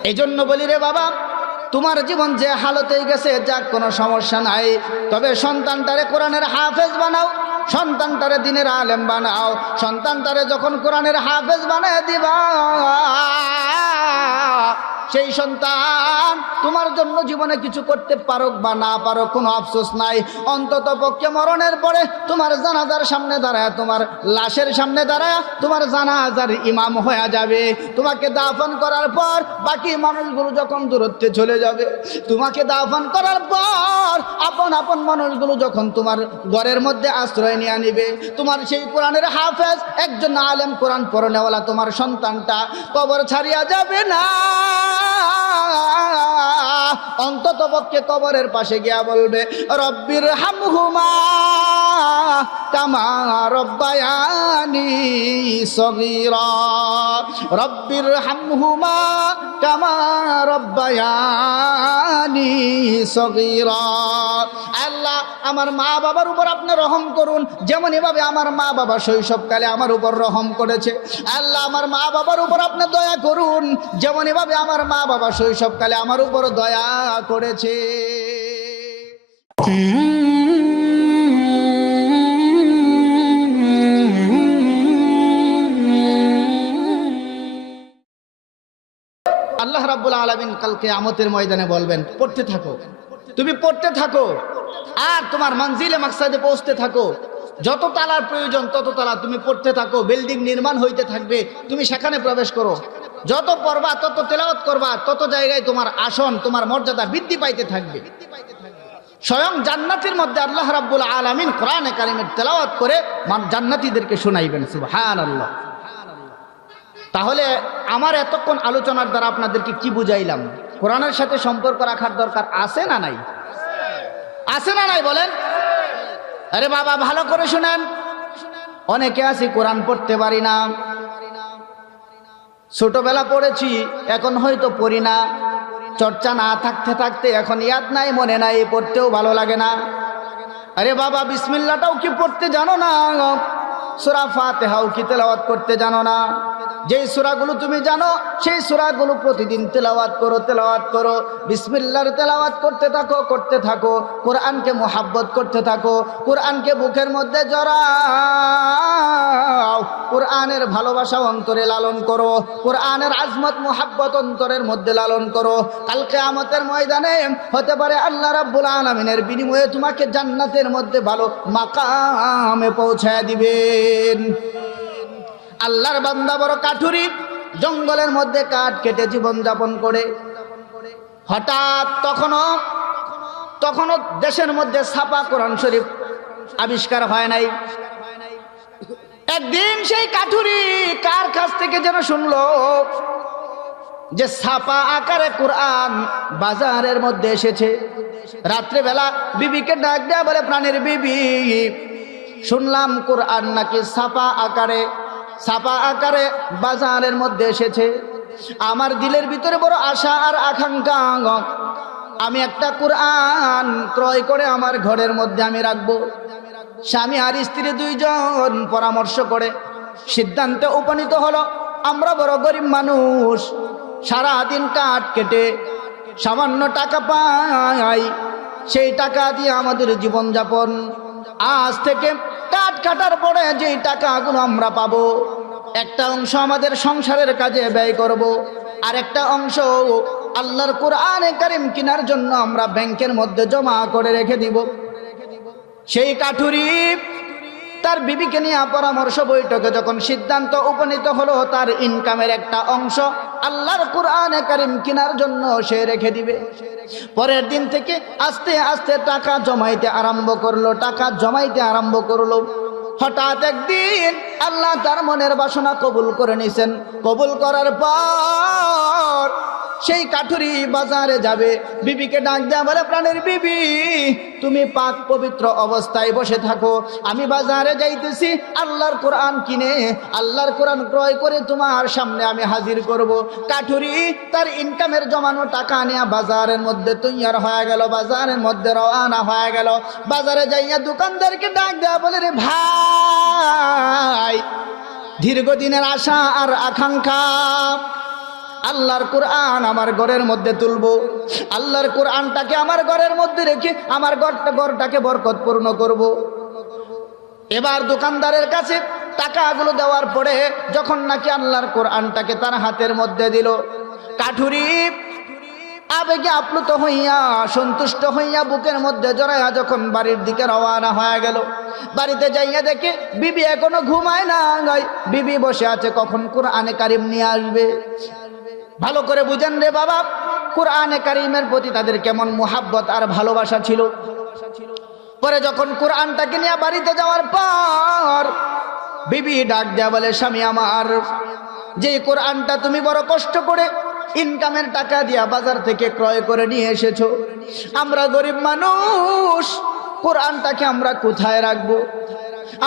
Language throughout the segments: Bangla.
এই জন্য বলি রে বাবা, তোমার জীবন যে হালতে গেছে যাক, কোনো সমস্যা নাই, তবে সন্তানটারে কোরআনের হাফেজ বানাও, সন্তানটারে দিনের আলেম বানাও। সন্তানটারে যখন কোরআনের হাফেজ বানায় দিবা, সেই সন্তান তোমার জন্য জীবনে কিছু করতে পারুক বা না পারুক কোনো আফসোস নাই। অন্তত পক্ষে মরণের পরে তোমার জানাজার সামনে দাঁড়ায়, তোমার লাশের সামনে দাঁড়ায় তোমার জানাজার ইমাম হয়ে যাবে। তোমাকে দাফন করার পর বাকি মানুষগুলো যখন দূরত্বে চলে যাবে, তোমাকে দাফন করার পর আপন আপন মানুষগুলো যখন তোমার ঘরের মধ্যে আশ্রয় নিয়ে নিবে, তোমার সেই কোরআনের হাফেজ একজন আলেম কোরআন পড়নেওয়ালা তোমার সন্তানটা কবর ছাড়িয়া যাবে না। অন্তত পক্ষে কবরের পাশে গিয়া বলবে, রব্বির হামহুমা কামা রব্বায়ানি সগীরা, রব্বির হামহুমা কামা রব্বায়ানি সগীরা। আল্লাহ, আমার মা বাবার উপর আপনি রহম করুন, যেমন এভাবে আমার মা বাবা শৈশবকালে আমার উপর রহম করেছে। আল্লাহ, আমার মা বাবার উপর আপনি দয়া করুন, যেমন এভাবে আমার মা বাবা শৈশবকালে আমার উপর দয়া করেছে। আল্লাহ রাব্বুল আলামিন কাল কিয়ামতের ময়দানে বলবেন, পড়তে থাকো, তুমি পড়তে থাকো, আর তোমার মঞ্জিলে মাকসাদে পৌঁছতে থাকো। যত তালার প্রয়োজন তত তালা তুমি পড়তে থাকো। বিল্ডিং নির্মাণ হইতে থাকবে, তুমি সেখানে প্রবেশ করো। যত পড়বা, তত তেলাওয়াত করবা, তত জায়গায় তোমার আসন, তোমার মর্যাদা বৃদ্ধি পাইতে থাকবে। স্বয়ং জান্নাতের মধ্যে আল্লাহ রাব্বুল আলামিন কোরআনে কারিমের তেলাওয়াত করে জান্নাতীদেরকে শোনাইবেন। সুবহানাল্লাহ। তাহলে আমার এতক্ষণ আলোচনার দ্বারা আপনাদেরকে কি বুঝাইলাম? কোরআনের সাথে সম্পর্ক রাখার দরকার আছে না নাই? আছে না নাই বলেন? আরে বাবা, ভালো করে শুনেন। অনেকে আছি কোরআন পড়তে পারি না, ছোটবেলা পড়েছি, এখন হয়তো পড়ি না। চর্চা না থাকতে থাকতে এখন ইয়াদ নাই, মনে নাই, পড়তেও ভালো লাগে না। আরে বাবা, বিসমিল্লাহটাও কি পড়তে জানো না? সূরা ফাতিহাও কি তেলাওয়াত করতে জানো না? যেই সূরাগুলো তুমি জানো সেই সূরাগুলো প্রতিদিন তেলাওয়াত করো, তেলাওয়াত করো। বিসমিল্লাহর তেলাওয়াত করতে থাকো, করতে থাকো। কোরআনকে মোহাব্বত করতে থাকো, কোরআনকে বুকের মধ্যে জড়াও, কোরআনের ভালোবাসা অন্তরে লালন করো, কোরআনের আজমত মোহাব্বত অন্তরের মধ্যে লালন করো। কাল কিয়ামতের ময়দানে হতে পারে আল্লাহ রাব্বুল আলামিনের বিনিময়ে তোমাকে জান্নাতের মধ্যে ভালো মাকামে পৌঁছায় দিবেন। আল্লাহর বান্দা বড় কাঠুরি, জঙ্গলের মধ্যে কাঠ কেটে জীবন যাপন করে। হঠাৎ তখনও দেশের মধ্যে ছাপা কোরআন শরীফ আবিষ্কার হয় নাই। একদিন সেই কাঠুরি কার কাছ থেকে যেন শুনলো যে ছাপা আকারে কোরআন বাজারের মধ্যে এসেছে। রাত্রেবেলা বিবিকে ডাক দেয়া বলে, প্রাণের বিবি, শুনলাম কোরআন নাকি ছাপা আকারে বাজারের মধ্যে এসেছে। আমার দিলের ভিতরে বড় আশা আর আকাঙ্ক্ষা, আমি একটা কোরআন ক্রয় করে আমার ঘরের মধ্যে আমি রাখবো। স্বামী আর স্ত্রী দুইজন পরামর্শ করে সিদ্ধান্তে উপনীত হলো, আমরা বড় গরিব মানুষ, সারাদিন কাঠ কেটে সামান্য টাকা পাই, সেই টাকা দিয়ে আমাদের জীবন যাপন। আজ থেকে কাঠ কাটার পরে যেই টাকাগুলো আমরা পাবো, একটা অংশ আমাদের সংসারের কাজে ব্যয় করব, আর একটা অংশ আল্লাহর কোরআনে কারিম কেনার জন্য আমরা ব্যাংকের মধ্যে জমা করে রেখে দিব। সেই কাঠুরি তার বিবিকে নিয়ে পরামর্শ বৈঠকে যখন সিদ্ধান্ত উপনীত হলো, তার ইনকামের একটা অংশ আল্লাহর কোরআনে কারিম কেনার জন্য সে রেখে দিবে। পরের দিন থেকে আস্তে আস্তে টাকা জমাইতে আরম্ভ করলো। হঠাৎ একদিন আল্লাহ তার মনের বাসনা কবুল করে নিছেন। কবুল করার পর সেই কাঠুরি বাজারে যাবে, বিবিকে ডাক দেয়া বলে, প্রাণের বিবি, তুমি পাক পবিত্র অবস্থায় বসে থাকো, আমি বাজারে যাইতেছি আল্লাহর কোরআন কিনে, আল্লাহর কোরআন ক্রয় করে তোমার সামনে আমি হাজির করব। কাঠুরি তার ইনকামের জমানো টাকা নিয়ে বাজারের মধ্যে তৈয়ার হয়ে গেল, বাজারের মধ্যে রওনা হয়ে গেল। বাজারে যাইয়া দোকানদারকে ডাক দেয়া বলে, রে ভাই, দীর্ঘদিনের আশা আর আকাঙ্ক্ষা আল্লাহর কোরআন আমার ঘরের মধ্যে তুলবো, আল্লাহর কোরআনটাকে আমার ঘরের মধ্যে রেখে আমার ঘরটাকে বরকতপূর্ণ করব। এবার দোকানদারের কাছে টাকাগুলো দেওয়ার পরে যখন নাকি আল্লাহর কোরআনটাকে তার হাতের মধ্যে দিল, কাঠুরি আবেগে আপ্লুত হইয়া সন্তুষ্ট হইয়া বুকের মধ্যে জড়াইয়া যখন বাড়ির দিকে রওনা হয়ে গেল, বাড়িতে যাইয়া দেখে বিবি এখনো ঘুমায় না, বিবি বসে আছে কখন কোরআনে কারিম নিয়ে আসবে। ভালো করে বুঝেন রে বাবা, কোরআনে কারিমের প্রতি তাদের কেমন মুহাব্বত আর ভালোবাসা ছিল। পরে যখন কোরআনটাকে নিয়ে বাড়িতে যাওয়ার পর বিবি ডাক দেয়া বলে, স্বামী আমার, যে কোরআনটা তুমি বড় কষ্ট করে ইনকামের টাকা দিয়া বাজার থেকে ক্রয় করে নিয়ে এসেছো, আমরা গরিব মানুষ, কোরআনটাকে আমরা কোথায় রাখবো?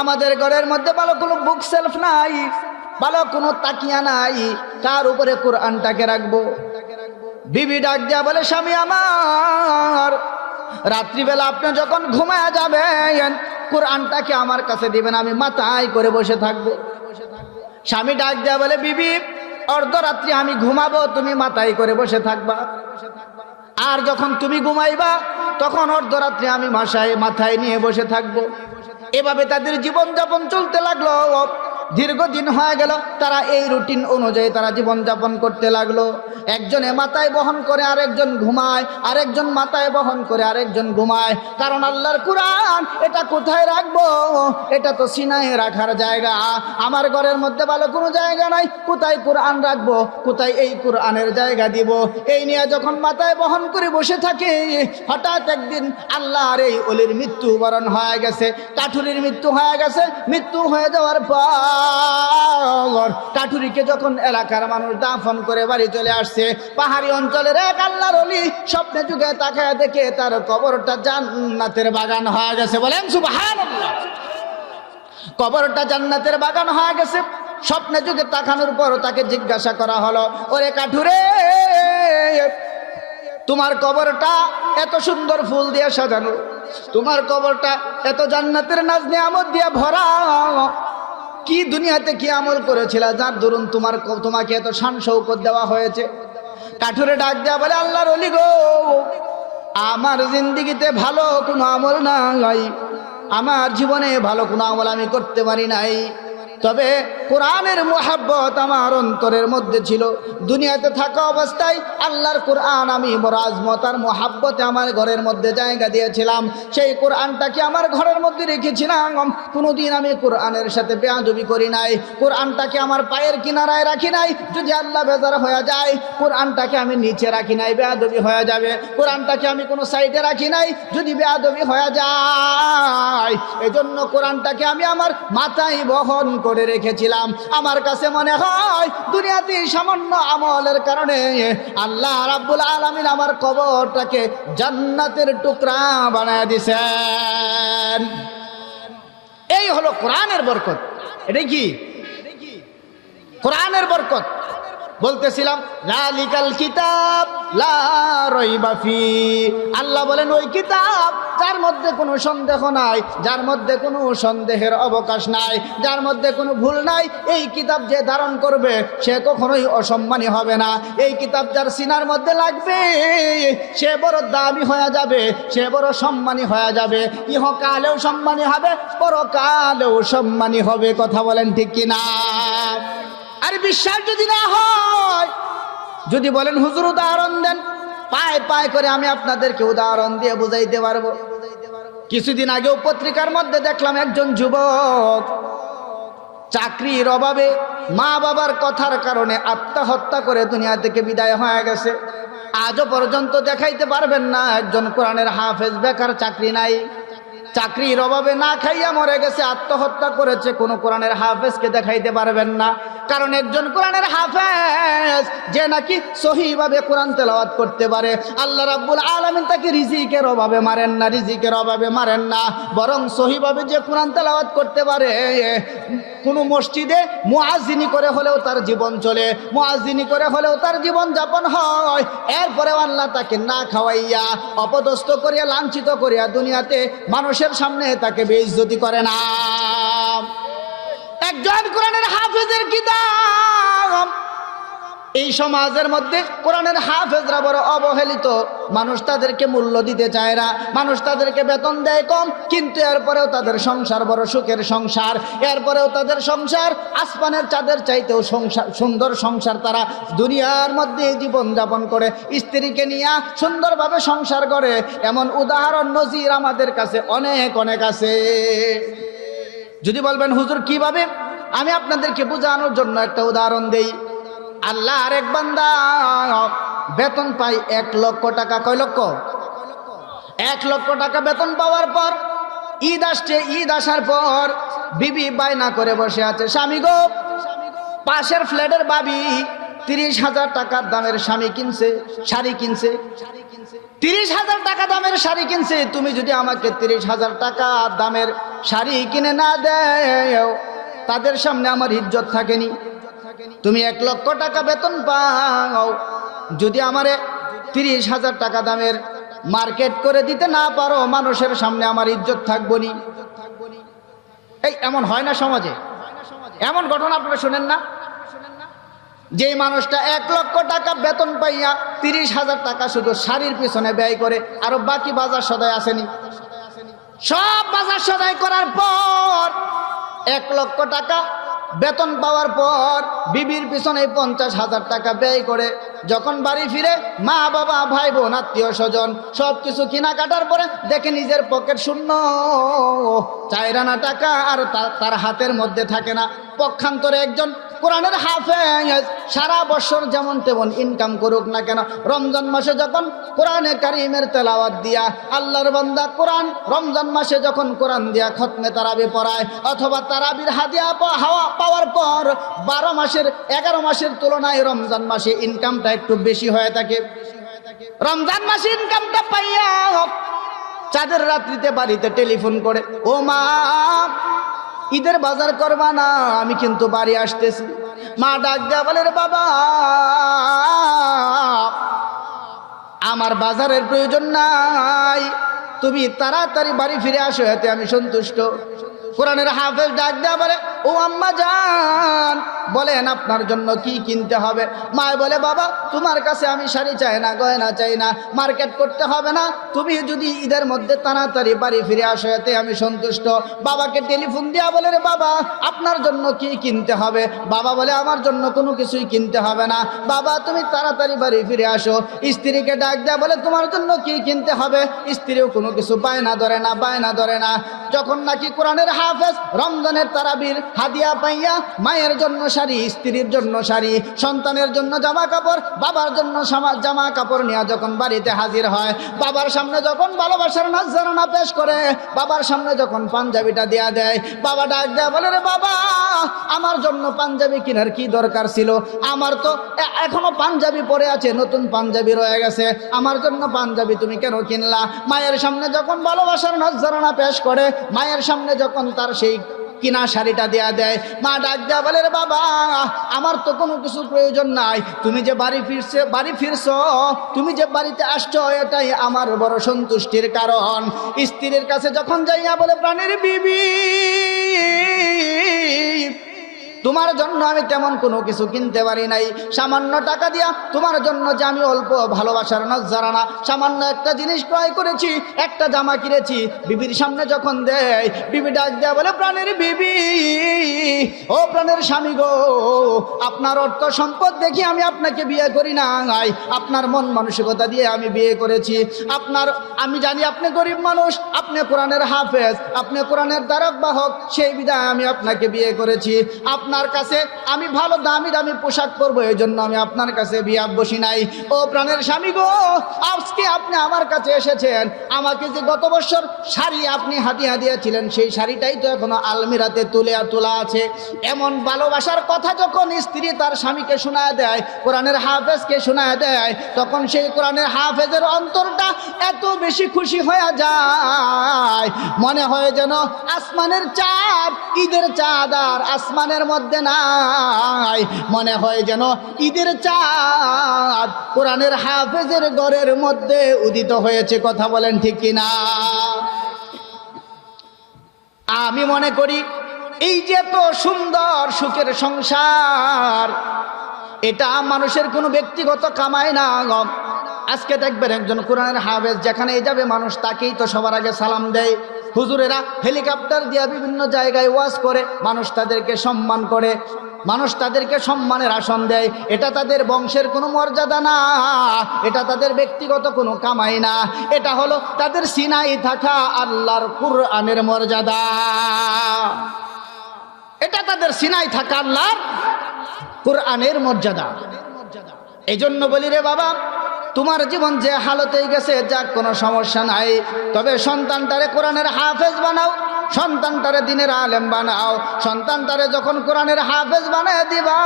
আমাদের ঘরের মধ্যে ভালো কোনো বুক সেলফ নাই, ভালো কোনো তাকিয়া নাই, কার উপরে কোরআনটাকে রাখবো? বিবি ডাক দেয়া বলে, স্বামী আমার, রাত্রিবেলা আপনি যখন ঘুমায়া যাবেন কোরআনটাকে আমার কাছে দিবেন, আমি মাথায় করে বসে থাকবো। স্বামী ডাক দেয়া বলে, বিবি, অর্ধরাত্রি আমি ঘুমাবো, তুমি মাথায় করে বসে থাকবা, আর যখন তুমি ঘুমাইবা তখন অর্ধরাত্রি আমি মাথায় নিয়ে বসে থাকবো। এভাবে তাদের জীবনযাপন চলতে লাগলো। দীর্ঘদিন হয়ে গেল, তারা এই রুটিন অনুযায়ী তারা জীবনযাপন করতে লাগলো। একজনে মাথায় বহন করে আরেকজন ঘুমায়, আরেকজন মাথায় বহন করে আরেকজন ঘুমায়। কারণ আল্লাহর কোরআন এটা কোথায় রাখবো? এটা তো সিনায় রাখার জায়গা, আমার ঘরের মধ্যে ভালো কোনো জায়গা নাই, কোথায় কোরআন রাখবো, কোথায় এই কোরআনের জায়গা দিব? এই নিয়ে যখন মাথায় বহন করে বসে থাকে, হঠাৎ একদিন আল্লাহর এই ওলির মৃত্যুবরণ হয়ে গেছে, কাঠুরির মৃত্যু হয়ে গেছে। মৃত্যু হয়ে যাওয়ার পর কাঠুরিকে যখন এলাকার মানুষ দাফন করে বাড়ি চলে আসছে, পাহাড়ি অঞ্চলের এক আল্লাহর ওলি স্বপ্নে যুগে তাকায় দেখে তার কবরটা জান্নাতের বাগান হয়ে গেছে। বলেন সুবহানাল্লাহ। কবরটা জান্নাতের বাগান হয়ে গেছে। স্বপ্নে যুগে তাকানোর পর তাকে জিজ্ঞাসা করা হলো, ওরে কাঠুরে, তোমার কবরটা এত সুন্দর ফুল দিয়ে সাজানো, তোমার কবরটা এত জান্নাতের নাজ নিয়ামত দিয়ে ভরা, কি দুনিয়াতে কি আমল করেছিল যার দরুন তোমাকে এত শান শৌকত দেওয়া হয়েছে? কাঠুরে ডাক দেয়া বলে, আল্লাহর ওলি গো, আমার জিন্দেগিতে ভালো কোনো আমল নাই, আমার জীবনে ভালো কোনো আমল আমি করতে পারি নাই, তবে কোরআনের মুহাব্বত আমার অন্তরের মধ্যে ছিল। দুনিয়াতে থাকা অবস্থায় আল্লাহর কোরআন আমি বড় আজমত আর মুহাব্বতে আমার ঘরের মধ্যে জায়গা দিয়েছিলাম। সেই কোরআনটাকে আমার ঘরের মধ্যে রেখেছিলাম। কোনোদিন আমি কোরআনের সাথে বেয়াদবি করি নাই, কোরআনটাকে আমার পায়ের কিনারায় রাখি নাই। যদি আল্লাহ বেজার হয়ে যায়, কোরআনটাকে আমি নিচে রাখি নাই, বেয়াদবি হয়ে যাবে। কোরআনটাকে আমি কোনো সাইডে রাখি নাই, যদি বেয়াদবি হয়ে যায়। এজন্য কোরআনটাকে আমি আমার মাথায় বহন করে রেখেছিলাম। আমার কাছে মনে হয় দুনিয়াতে সামান্য আমলের কারণে আল্লাহ রাব্বুল আলামিন আমার কবরটাকে জান্নাতের টুকরা বানায় দিয়েছেন। এই হলো কোরআনের বরকত। এটা কি কোরআনের বরকত? বলতেছিলাম, যালিকাল কিতাব লা রাইবা ফি। আল্লাহ বলেন, ওই কিতাব যার মধ্যে কোনো সন্দেহ নাই, যার মধ্যে কোনো সন্দেহের অবকাশ নাই, যার মধ্যে কোনো ভুল নাই, এই কিতাব যে ধারণ করবে সে কখনোই অসম্মানী হবে না। এই কিতাব যার সিনার মধ্যে লাগবে সে বড় দামি হয়ে যাবে, সে বড় সম্মানী হয়ে যাবে। ইহকালেও সম্মানী হবে, পরকালেও সম্মানী হবে। কথা বলেন ঠিক কিনা? আর বিশ্বাস যদি না হয়, যদি বলেন হুজুর উদাহরণ দেন, পায় পায় করে আমি আপনাদেরকে উদাহরণ দিয়ে বুঝাইতে পারবো। কিছুদিন আগেও পত্রিকার মধ্যে দেখলাম একজন যুবক চাকরির অভাবে মা বাবার কথার কারণে আত্মহত্যা করে দুনিয়া থেকে বিদায় হয়ে গেছে। আজও পর্যন্ত দেখাইতে পারবেন না একজন কোরআনের হাফেজ বেকার, চাকরি নাই, চাকরির অভাবে না খাইয়া মরে গেছে, আত্মহত্যা করেছে। কোন কোরআনের হাফেজকে দেখাইতে পারবেন না। কারণ একজন কোরআনের হাফেজ যে নাকি সহিভাবে কোরআন তেলাওয়াত করতে পারে, আল্লাহ রাব্বুল আলামিন তাকে রিজিকের অভাবে মারেন না, রিজিকের অভাবে মারেন না, বরং সহিভাবে যে কোরআন তেলাওয়াত করতে পারে, কোন মসজিদে মুয়াজ্জিনি করে হলেও তার জীবন চলে, মুয়াজ্জিনি করে হলেও তার জীবন যাপন হয়। এরপরেও আল্লাহ তাকে না খাওয়াইয়া, অপদস্থ করিয়া, লাঞ্ছিত করিয়া দুনিয়াতে মানুষের সামনে তাকে বেইজ্জতি করে না। একজন কোরআনের হাফেজের কিতাব এই সমাজের মধ্যে কোরআনের হাফেজরা বড় অবহেলিত। মানুষ তাদেরকে মূল্য দিতে চায় না, মানুষ তাদেরকে বেতন দেয় কম, কিন্তু এরপরেও তাদের সংসার বড় সুখের সংসার। এরপরেও তাদের সংসার আসমানের চাঁদের চাইতেও সুন্দর সংসার। তারা দুনিয়ার মধ্যে জীবন যাপন করে, স্ত্রীকে নিয়ে সুন্দরভাবে সংসার করে। এমন উদাহরণ নজির আমাদের কাছে অনেক অনেক আছে। যদি বলবেন হুজুর কিভাবে, আমি আপনাদেরকে বোঝানোর জন্য একটা উদাহরণ দেই। আল্লাহ আরেক বান্দা বেতন পাই 1 লক্ষ টাকা। কয় লক্ষ? 1 লক্ষ টাকা বেতন পাওয়ার পর ঈদ আসছে। ঈদ আসার পর বিবি বায়না করে বসে আছে, স্বামী গো, পাশের ফ্ল্যাটের ভাবি 30,000 টাকার দামের স্বামী কিনছে, শাড়ি কিনছে, 30,000 টাকা দামের শাড়ি কিনছে। তুমি যদি আমাকে 30,000 টাকা দামের শাড়ি কিনে না দেও, তাদের সামনে আমার ইজ্জত থাকেনি। তুমি 1 লক্ষ টাকা বেতন পাও, যদি আমারে 30,000 টাকা দামের মার্কেট করে দিতে না পারো, মানুষের সামনে আমার ইজ্জত থাকবো নি। এই এমন হয় না সমাজে? এমন ঘটনা আপনারা শোনেন না? যে মানুষটা 1 লক্ষ টাকা বেতন পাইয়া 30,000 টাকা শুধু শাড়ির পিছনে ব্যয় করে, আরো বাকি বাজার সদাই আসেনি। সব বাজার সদাই করার পর 1 লক্ষ টাকা বেতন পাওয়ার পর বিবির পিছনে 50,000 টাকা ব্যয় করে যখন বাড়ি ফিরে, মা বাবা ভাই বোন আত্মীয় স্বজন সবকিছু কেনাকাটার পরে দেখে নিজের পকেট শূন্য, 4 আনা টাকা আর তার হাতের মধ্যে থাকে না। পক্ষান্তরে একজন কোরআনের হাফেজ সারা বছর যেমন তেমন ইনকাম করুক না কেন, রমজান মাসে যখন কোরআনে কারিমের তেলাওয়াত দিয়া আল্লাহর বান্দা কোরআন রমজান মাসে যখন কোরআন দিয়া খতমে তারাবি পড়ায়, অথবা তারাবির হাদিয়া পাওয়ার পর 12 মাসের 11 মাসের তুলনায় রমজান মাসে ইনকামটা একটু বেশি হয়ে থাকে। রমজান মাসে ইনকামটা পাইয়া চাঁদের রাত্রিতে বাড়িতে টেলিফোন করে, ও মা, ঈদের বাজার করবা না? আমি কিন্তু বাড়ি আসতেছি। মা ডাক দেয়া বলে, রে বাবা, আমার বাজারের প্রয়োজন নাই, তুমি তাড়াতাড়ি বাড়ি ফিরে আসো, এতে আমি সন্তুষ্ট। কোরআনের হাফেজ ডাক দেয়া বলে, ও আম্মা জান, বলেন আপনার জন্য কি কিনতে হবে? মায় বলে, বাবা, তোমার কাছে আমি শাড়ি চাই না, গয়না চাই না, মার্কেট করতে হবে না, তুমি যদি ঈদের মধ্যে তাড়াতাড়ি বাড়ি ফিরে আসো, এতে আমি সন্তুষ্ট। বাবাকে টেলিফোন দেয়া বলে, রে বাবা, আপনার জন্য কি কিনতে হবে? বাবা বলে, আমার জন্য কোনো কিছুই কিনতে হবে না, বাবা তুমি তাড়াতাড়ি বাড়ি ফিরে আসো। স্ত্রীকে ডাক দেয়া বলে, তোমার জন্য কি কিনতে হবে? স্ত্রীও কোনো কিছু বায়না ধরে না, বায়না ধরে না। যখন নাকি কোরআনের হাফেজ রমজানের তারাবির হাদিয়া পাইয়া মায়ের জন্য শাড়ি, স্ত্রীর জন্য শাড়ি, সন্তানের জন্য জামা কাপড়, বাবার জন্য জামা কাপড় নিয়ে যখন বাড়িতে হাজির হয়, বাবার সামনে যখন ভালোবাসার নজরানা পেশ করে, বাবার সামনে যখন পাঞ্জাবিটা দেয়া দেয়, বাবা ডাক দেয়া বলে, রে বাবা, আমার জন্য পাঞ্জাবি কেনার কি দরকার ছিল? আমার তো এখনো পাঞ্জাবি পরে আছে, নতুন পাঞ্জাবি রয়ে গেছে, আমার জন্য পাঞ্জাবি তুমি কেন কিনলা? মায়ের সামনে যখন ভালোবাসার নজরানা পেশ করে, মায়ের সামনে যখন তার সেই কিনা শাড়িটা দেয়া দেয়, মা ডাক দেয়া বলে, রে বাবা, আমার তো কোনো কিছু প্রয়োজন নাই, তুমি যে বাড়ি ফিরছো, তুমি যে বাড়িতে আসছো, এটাই আমার বড় সন্তুষ্টির কারণ। স্ত্রীর কাছে যখন যাইয়া বলে, প্রাণের বিবি, তোমার জন্য আমি তেমন কোনো কিছু কিনতে পারি নাই, সামান্য টাকা দিয়া তোমার জন্য যে আমি অল্প ভালোবাসার নজরানা সামান্য একটা জিনিস ক্রয় করেছি, একটা জামা কিনেছি, বিবির সামনে যখন দেয়, বিবি ডাক দেয়া বলে, প্রাণের বিবি, ও প্রাণের স্বামী গো, আপনার অর্থ সম্পদ দেখি আমি আপনাকে বিয়ে করি নাই, আপনার মন মানসিকতা দিয়ে আমি বিয়ে করেছি। আমি জানি আপনি গরিব মানুষ, আপনি কোরআনের হাফেজ, আপনি কোরআনের দ্বারক বাহক, সেই বিধায় আমি আপনাকে বিয়ে করেছি। আপনার কাছে আমি ভালো দামি দামি পোশাক পরবো, এই জন্য আমি আপনার কাছে বিয়ে বসি নাই। ও প্রাণের স্বামী গো, আজকে আপনি আমার কাছে এসেছেন, আমাকে যে গত বছর শাড়ি আপনি হাতিয়া দিয়েছিলেন, সেই শাড়িটাই তো এখনো আলমিরাতে তোলা আছে। এমন ভালোবাসার কথা যখন স্ত্রী তার স্বামীকে শোনায় দেয়, কোরআনের হাফেজকে শোনায় দেয়, তখন সেই কোরআনের হাফেজের অন্তরটা এত বেশি খুশি হয়ে যায়, মনে হয় যেন আসমানের চাঁদ, ঈদের চাঁদ আর আসমানের মধ্যে নাই, মনে হয় যেন ঈদের চাঁদ কোরআনের হাফেজের ঘরের মধ্যে উদিত হয়েছে। কথা বলেন ঠিক কিনা? আমি মনে করি এই যে এত সুন্দর সুখের সংসার, এটা মানুষের কোনো ব্যক্তিগত কামাই না। আজকে দেখবেন একজন কোরআনের হাফেজ যেখানেই যাবে মানুষ তাকেই তো সবার আগে সালাম দেয়। হুজুরেরা হেলিকপ্টার দিয়ে বিভিন্ন জায়গায় ওয়াজ করে, মানুষ তাদেরকে সম্মান করে, মানুষ তাদেরকে সম্মানের আসন দেয়। এটা তাদের বংশের কোনো মর্যাদা না, এটা তাদের ব্যক্তিগত কোনো কামাই না, এটা হলো তাদের সিনাই থাকা আল্লাহর কুরআনের মর্যাদা। এটা তাদের সিনাই থাকা আল্লাহর কুরআনের মর্যাদা। এই জন্য বলি রে বাবা, তোমার জীবন যে হালতেই গেছে যাক, কোনো সমস্যা নাই, তবে সন্তানটারে কোরআনের হাফেজ বানাও, সন্তানটারে দ্বীনের আলেম বানাও। সন্তানটারে যখন কোরআনের হাফেজ বানায় দিবা,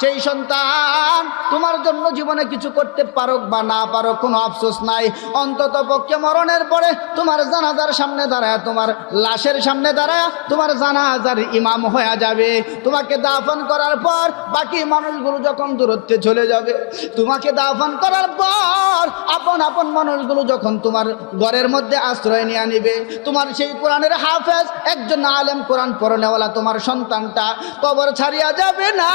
সেই সন্তান তোমার জন্য জীবনে কিছু করতে পারুক বা না পারুক কোনো আফসোস নাই। অন্তত পক্ষে মরণের পরে তোমার জানাজার সামনে দাঁড়ায়, তোমার লাশের সামনে দাঁড়ায় তোমার জানাজার ইমাম হয়ে যাবে। তোমাকে দাফন করার পর বাকি মানুষগুলো যখন দূরত্বে চলে যাবে, তোমাকে দাফন করার পর আপন আপন মানুষগুলো যখন তোমার ঘরের মধ্যে আশ্রয় নিয়ে নিবে, তোমার সেই কোরআনের হাফেজ একজন আলেম কোরআন পড়নেওয়ালা তোমার সন্তানটা কবর ছাড়িয়া যাবে না।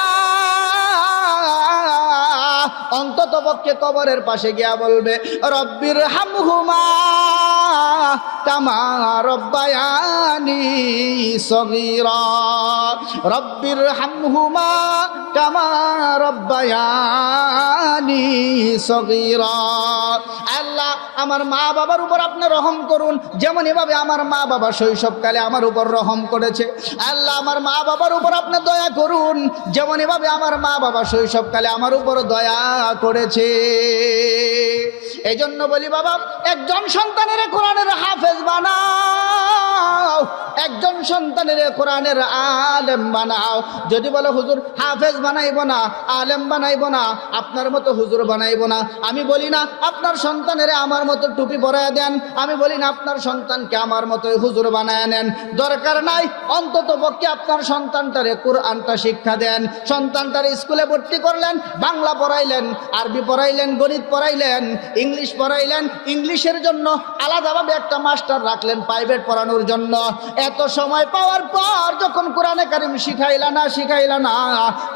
অন্তত পক্ষে কবরের পাশে গিয়া বলবে, রব্বির হামহুমা কামা রব্বায়ানি সগীরা, রব্বির হামহুমা কামা রব্বায়ানি সগীরা। আল্লাহ, আমার মা বাবার উপর আপনি রহম করুন, যেমন এভাবে আমার মা বাবা শৈশবকালে আমার উপর রহম করেছে। আল্লাহ, আমার মা বাবার উপর আপনি দয়া করুন, যেমন এভাবে আমার মা বাবা শৈশবকালে আমার উপর দয়া করেছে। এই জন্য বলি বাবা, একজন সন্তানের কোরআনের হাফেজ বানাও, একজন সন্তানের কোরআনের আলেম বানাও। যদি বলো হুজুর হাফেজ বানাইব না, আলেম বানাইব না, আপনার মতো হুজুর বানাইব না, আমি বলি না আপনার সন্তানের আমার মতো টুপি পরায় দেন, আমি বলি না আপনার সন্তানকে আমার মতো হুজুর বানায় নেন, দরকার নাই। অন্তত পক্ষে আপনার সন্তানটারে কোরআনটা শিক্ষা দেন। সন্তানটারে স্কুলে ভর্তি করলেন, বাংলা পড়াইলেন, আরবি পড়াইলেন, গণিত পড়াইলেন, ইংলিশ পড়াইলেন, ইংলিশের জন্য আলাদাভাবে একটা মাস্টার রাখলেন প্রাইভেট পড়ানোর জন্য। এত সময় পাওয়ার পর যখন কোরআনে কারিম শিখাইলা না,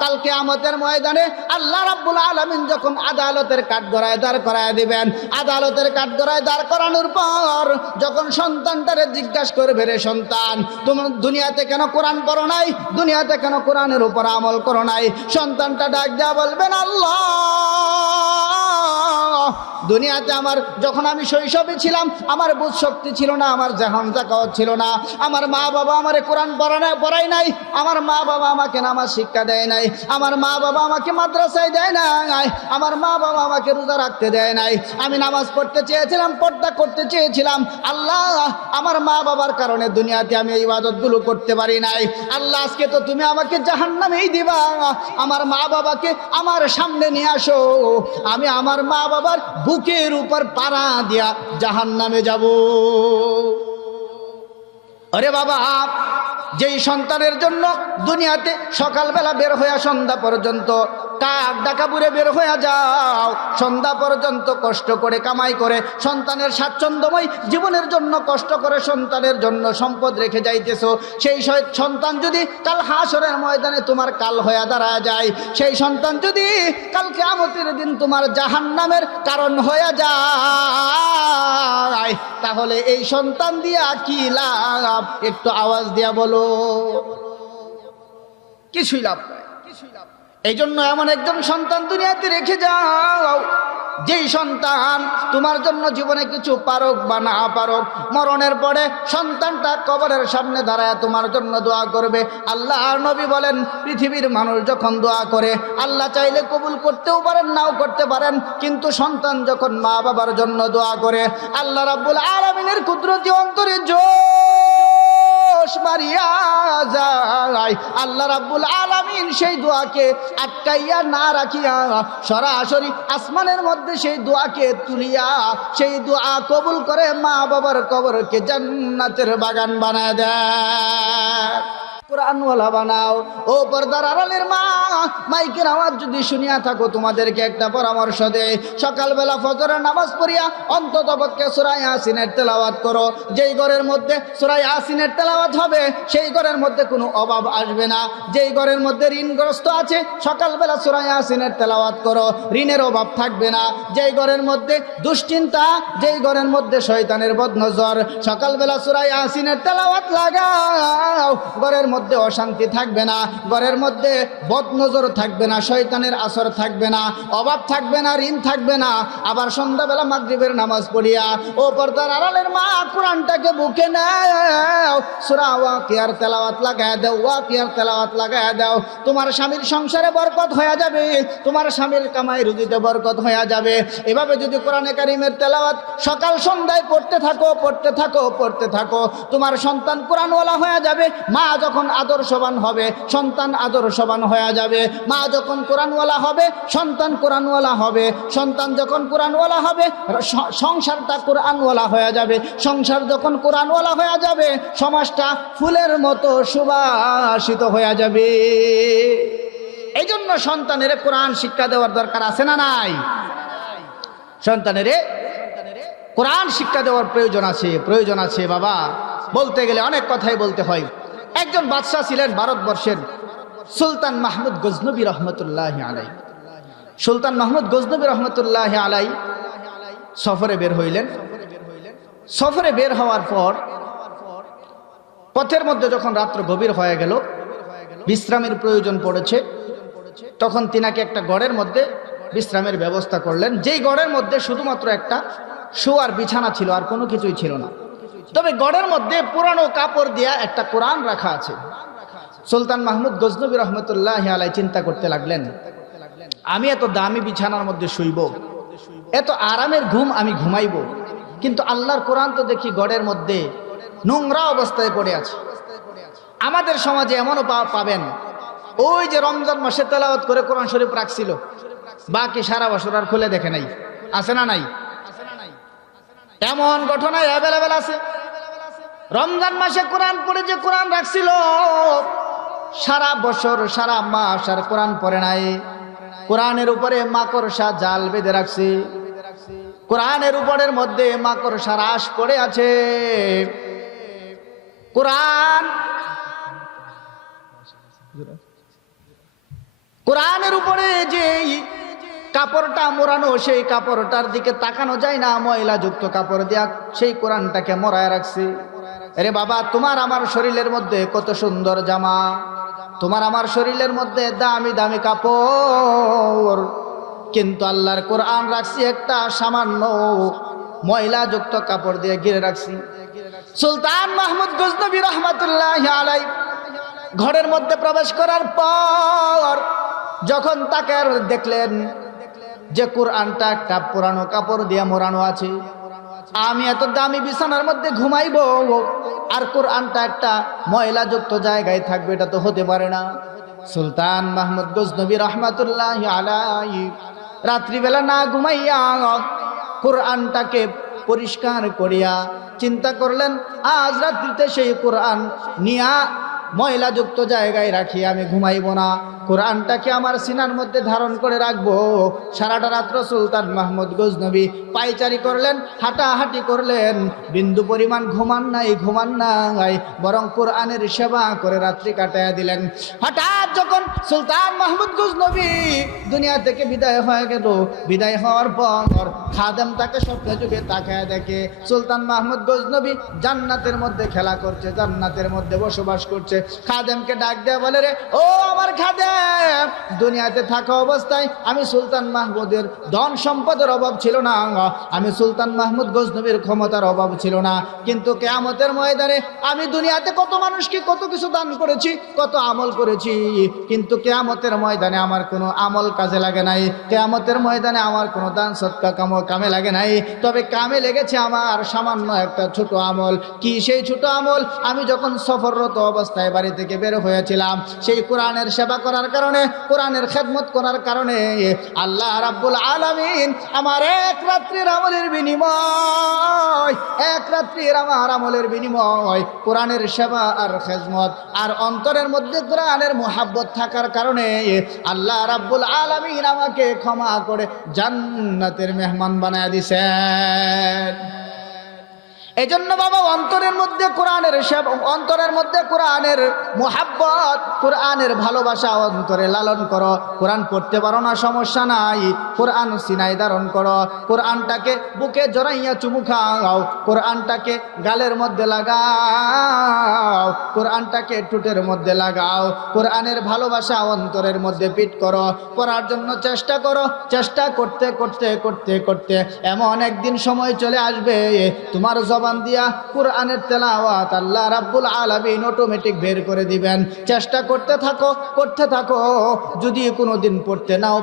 কালকে কিয়ামতের ময়দানে আল্লাহ রাব্বুল আলামিন যখন আদালতের কাঠগড়ায় দাঁড় করায় দিবেন, আদালতের কাঠগড়ায় দাঁড় করানোর পর যখন সন্তানটারে জিজ্ঞাসা করবে, রে সন্তান, তুমি দুনিয়াতে কেন কোরআন পড়ো নাই, দুনিয়াতে কেন কোরআনের উপর আমল করো নাই, সন্তানটা ডাক দেয়া বলবেন, আল্লাহ, দুনিয়াতে আমার যখন আমি শৈশবে ছিলাম আমার বুঝ শক্তি ছিল না, আমার জাহান জাকাত ছিল না, আমার মা বাবা আমারে কোরআন পড়াই নাই, আমার মা বাবা আমাকে নামাজ শিক্ষা দেয় নাই, আমার মা বাবা আমাকে মাদ্রাসায় দেয় নাই, আমার মা বাবা আমাকে রোজা রাখতে দেয় নাই, আমি নামাজ পড়তে চেয়েছিলাম, পর্দা করতে চেয়েছিলাম, আল্লাহ আমার মা বাবার কারণে দুনিয়াতে আমি এই ইবাদতগুলো করতে পারি নাই। আল্লাহ, আজকে তো তুমি আমাকে জাহান্নামেই দিবা, আমার মা বাবাকে আমার সামনে নিয়ে আসো, আমি আমার মা বাবার বুকের উপর পাড়া দিয়া জাহান্নামে যাব। আরে বাবা, যেই সন্তানের জন্য দুনিয়াতে সকালবেলা বের হইয়া সন্ধ্যা পর্যন্ত কাক ডাকা বুড়ে বের হইয়া যাও, সন্ধ্যা পর্যন্ত কষ্ট করে কামাই করে সন্তানের স্বাচ্ছন্দ্যময় জীবনের জন্য কষ্ট করে সন্তানের জন্য সম্পদ রেখে যাইতেছো, সেই সন্তান যদি কাল হাসরের ময়দানে তোমার কাল হইয়া দাঁড়ায় যায়, সেই সন্তান যদি কাল কিয়ামতের দিন তোমার জাহান্নামের কারণ হইয়া যায়, তাহলে এই সন্তান দিয়া কি লাভ? একটু আওয়াজ দিয়া বলো। কিছুই লাভ নাই। এই জন্য এমন একজন সন্তান দুনিয়াতে রেখে যাও, যেই সন্তান তোমার জন্য জীবনে কিছু পারুক বা না পারুক, মরণের পরে সন্তানটা কবরের সামনে দাঁড়ায় তোমার জন্য দোয়া করবে। আল্লাহর নবী বলেন, পৃথিবীর মানুষ যখন দোয়া করে আল্লাহ চাইলে কবুল করতেও পারেন, নাও করতে পারেন, কিন্তু সন্তান যখন মা বাবার জন্য দোয়া করে আল্লাহ রাব্বুল আলামিনের কুদরতি অন্তরে মারিয়া যায়, আল্লাহ রাব্বুল আলামিন সেই দোয়াকে আটকাইয়া না রাখিয়া সরাসরি আসমানের মধ্যে সেই দোয়াকে তুলিয়া সেই দোয়া কবুল করে মা বাবার কবরকে জান্নাতের বাগান বানায় দেয়। কোরআনওয়ালা বানাও। ও পর্দার আড়ালের মা, মাইকের আওয়াজ যদি শুনিয়া থাকো, তোমাদেরকে একটা পরামর্শ দেই, সকালবেলা ফজরের নামাজ পড়িয়া অন্তত পক্ষে সূরা ইয়াসিনের তেলাওয়াত করো। যেই ঘরের মধ্যে সূরা ইয়াসিনের তেলাওয়াত হবে সেই ঘরের মধ্যে কোনো অভাব আসবে না। যেই ঘরের মধ্যে ঋণগ্রস্ত আছে, সকালবেলা সূরা ইয়াসিনের তেলাওয়াত করো, ঋণের অভাব থাকবে না। যেই ঘরের মধ্যে দুশ্চিন্তা, যেই ঘরের মধ্যে শয়তানের বদনজর, সকালবেলা সূরা ইয়াসিনের তেলাওয়াত লাগাও, ঘরের মধ্যে অশান্তি থাকবে না, ঘরের মধ্যে বদনজর থাকবে না, শয়তানের আসর থাকবে না, অভাব থাকবে না, ঋণ থাকবে না। আবার সন্ধ্যাবেলা মাগরিবের নামাজ পড়িয়া ও পর্দার আড়ালের মা কোরআনটাকে বুকে নাও, সূরা ওয়াকিয়ার তেলাওয়াত লাগায় দাও, ওয়াকিয়ার তেলাওয়াত লাগায় দাও। তোমার স্বামীর সংসারে বরকত হয়ে যাবে, তোমার স্বামীর কামাই রুজিতে বরকত হয়ে যাবে। এভাবে যদি কোরআনে কারিমের তেলাওয়াত সকাল সন্ধ্যায় পড়তে থাকো, পড়তে থাকো, পড়তে থাকো, তোমার সন্তান কোরআনওয়ালা হয়ে যাবে। মা যখন আদর্শবান হবে, সন্তান আদর্শবান হয়ে যাবে। মা যখন কোরআনওয়ালা হবে, সন্তান কোরআনওয়ালা হবে। সন্তান যখন কোরআনওয়ালা হবে, সংসারটা কোরআনওয়ালা হয়ে যাবে। সংসার যখন কোরআনওয়ালা হয়ে যাবে, সমাজটা ফুলের মতো সুবাসিত হয়ে যাবে। এই জন্য সন্তানের কোরআন শিক্ষা দেওয়ার দরকার আছে না নাই? সন্তানের কোরআন শিক্ষা দেওয়ার প্রয়োজন আছে, প্রয়োজন আছে বাবা। বলতে গেলে অনেক কথাই বলতে হয়। একজন বাদশাহ ছিলেন ভারতবর্ষের, সুলতান মাহমুদ গজনবী রহমতুল্লাহ আলাই। সুলতান মাহমুদ গজনবী রহমতুল্লাহ আলাই সফরে বের হইলেন। সফরে বের হওয়ার পর পথের মধ্যে যখন রাত্র গভীর হয়ে গেল, বিশ্রামের প্রয়োজন পড়েছে, তখন তিনাকে একটা গড়ের মধ্যে বিশ্রামের ব্যবস্থা করলেন। যেই গড়ের মধ্যে শুধুমাত্র একটা শোয়ার বিছানা ছিল, আর কোনো কিছুই ছিল না। তবে গড়ের মধ্যে পুরানো কাপড় দিয়া একটা কোরআন রাখা আছে। সুলতান মাহমুদ গজনবী রহমতুল্লাহ আলাই চিন্তা করতে লাগলেন, আমি এত দামি বিছানার মধ্যে শুইব, এত আরামের ঘুম আমি ঘুমাইব, কিন্তু আল্লাহর কোরআন তো দেখি গড়ের মধ্যে নোংরা অবস্থায় পড়ে আছে। আমাদের সমাজে এমনও পাবেন, ওই যে রমজান মাসে তেলাওয়াত করে কোরআন শরীফ রাখছিল, বাকি সারা বছর আর খুলে দেখে নাই। আছে না নাই? এমন ঘটনা অ্যাভেলেবেল আছে। রমজান মাসে কোরআন পড়ে যে কোরআন রাখছিল, সারা বছর সারা মাস আর কোরআন পড়ে নাই। কোরআনের উপরে মাকড়সা জাল বেঁধে রাখছে, কোরআনের উপরের মধ্যে মাকড়সা রাশ পড়ে আছে। কোরআনের উপরে যে কাপড়টা মোড়ানো, সেই কাপড়টার দিকে তাকানো যায় না, ময়লা যুক্ত কাপড় দিয়া সেই কোরআনটাকে মোড়ায় রাখছে। আরে বাবা, তোমার আমার শরীরের মধ্যে কত সুন্দর জামা, তোমার আমার শরীরের মধ্যে দামি দামি কাপড়, কিন্তু আল্লাহর কোরআন রাখছি একটা সামান্য ময়লা যুক্ত কাপড় দিয়ে ঘিরে রাখছি। সুলতান মাহমুদ গজনবী রহমতুল্লাহ আলাই ঘরের মধ্যে প্রবেশ করার পর যখন তাকে দেখলেন যে কোরআনটা একটা পুরানো কাপড় দিয়ে মোড়ানো আছে, আমি এত দামি বিছানার মধ্যে ঘুমাইব আর কোরআনটা একটা ময়লাযুক্ত জায়গায় থাকবে, এটা তো হতে পারে না। সুলতান মাহমুদ গজনবী রহমতুল্লাহ আলাই রাত্রিবেলা না ঘুমাইয়া কোরআনটাকে পরিষ্কার করিয়া চিন্তা করলেন, আজ রাত্রিতে সেই কোরআন নিয়া ময়লাযুক্ত জায়গায় রাখি আমি ঘুমাইব না, কোরআনটাকে আমার সিনার মধ্যে ধারণ করে রাখবো। সারাটা রাত্র সুলতান মাহমুদ গজনবী পায়চারি করলেন, হাঁটাহাঁটি করলেন, বিন্দু পরিমাণ ঘুমান নাই, বরং কোরআনের সেবা করে রাত্রি কাটাইয়া দিলেন। হঠাৎ যখন সুলতান মাহমুদ গজনবী দুনিয়া থেকে বিদায় হয়ে গেল, বিদায় হওয়ার পর খাদেম তাকে স্বপ্নে যুগে তাকায় দেখে সুলতান মাহমুদ গজনবী জান্নাতের মধ্যে খেলা করছে, জান্নাতের মধ্যে বসবাস করছে। খাদেমকে ডাক দেয়া বলে, রে ও আমার খাদেম, দুনিয়াতে থাকা অবস্থায় আমি সুলতান মাহমুদের ধন সম্পদের অভাব ছিল না, আমি সুলতান মাহমুদ গজনবীর ক্ষমতার অভাব ছিল না, কিন্তু কিয়ামতের ময়দানে আমি দুনিয়াতে কত মানুষকে কত কিছু দান করেছি, কত আমল করেছি, কিন্তু কিয়ামতের ময়দানে আমার কোনো আমল কাজে লাগে নাই, কিয়ামতের ময়দানে আমার কোনো দান সদকা কামে লাগে নাই। তবে কামে লেগেছে আমার সামান্য একটা ছোট আমল। কি সেই ছোট আমল? আমি যখন সফররত অবস্থায় বাড়ি থেকে বের হয়েছিলাম, সেই কোরআনের সেবা করার করার কারণে, কোরআনের খেদমত করার কারণে আল্লাহ রাব্বুল আলামিন আমার এক রাত্রির আমলের বিনিময়, এক রাত্রির আমার আমলের বিনিময় কোরআনের সেবা আর খেদমত আর অন্তরের মধ্যে কোরআনের মুহাব্বত থাকার কারণে আল্লাহ রাব্বুল আলামিন আমাকে ক্ষমা করে জান্নাতের মেহমান বানায় দিয়েছেন। এজন্য বাবা অন্তরের মধ্যে কোরআনের সেবা, অন্তরের মধ্যে কোরআনের মুহাব্বত, কোরআনের ভালোবাসা অন্তরে লালন করো। কোরআন পড়তে পারো না, সমস্যা নাই, কোরআন সিনায় ধারণ করো, কোরআনটাকে বুকে জড়াইয়া চুমু খাও, কোরআনটাকে গালের মধ্যে লাগাও, কোরআনটাকে ঠোঁটের মধ্যে লাগাও, কোরআনের ভালোবাসা অন্তরের মধ্যে পিট করো, পড়ার জন্য চেষ্টা করো। চেষ্টা করতে করতে করতে করতে এমন একদিন সময় চলে আসবে তোমার জবান দিয়া কোরআনের তেলাওয়াত আল্লাহ রাব্বুল আলামিন অটোমেটিক বের করে দিবেন। চেষ্টা করতে থাকো, করতে থাকো। যদি কোনোদিন পড়তে নাও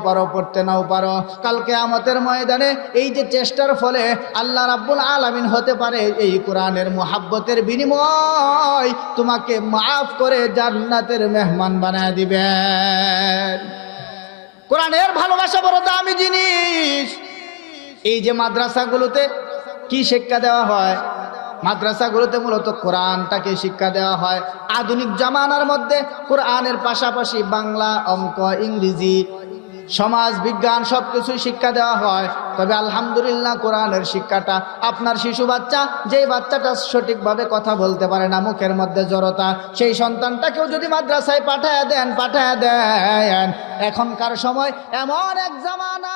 পারো, কাল কিয়ামতের ময়দানে এই যে চেষ্টার ফলে আল্লাহ রাব্বুল আলামিন হতে পারে এই কোরআনের মুহাব্বতের বিনিময় তোমাকে মাফ করে জান্নাতের মেহমান বানায় দিবেন। কোরআনের ভালোবাসা বড় দামি জিনিস। এই যে মাদ্রাসাগুলোতে কি শিক্ষা দেওয়া হয়? মাদ্রাসাগুলোতে মূলত কোরআনটাকে শিক্ষা দেওয়া হয়। আধুনিক জামানার মধ্যে কোরআনের পাশাপাশি বাংলা, অঙ্ক, ইংরেজি, সমাজ বিজ্ঞান সবকিছু শিক্ষা দেওয়া হয়। তবে আলহামদুলিল্লাহ কোরআনের শিক্ষাটা আপনার শিশু বাচ্চা, যেই বাচ্চাটা সঠিকভাবে কথা বলতে পারে না, মুখের মধ্যে জড়তা, সেই সন্তানটাকেও যদি মাদ্রাসায় পাঠায় দেন, এখনকার সময় এমন এক জামানা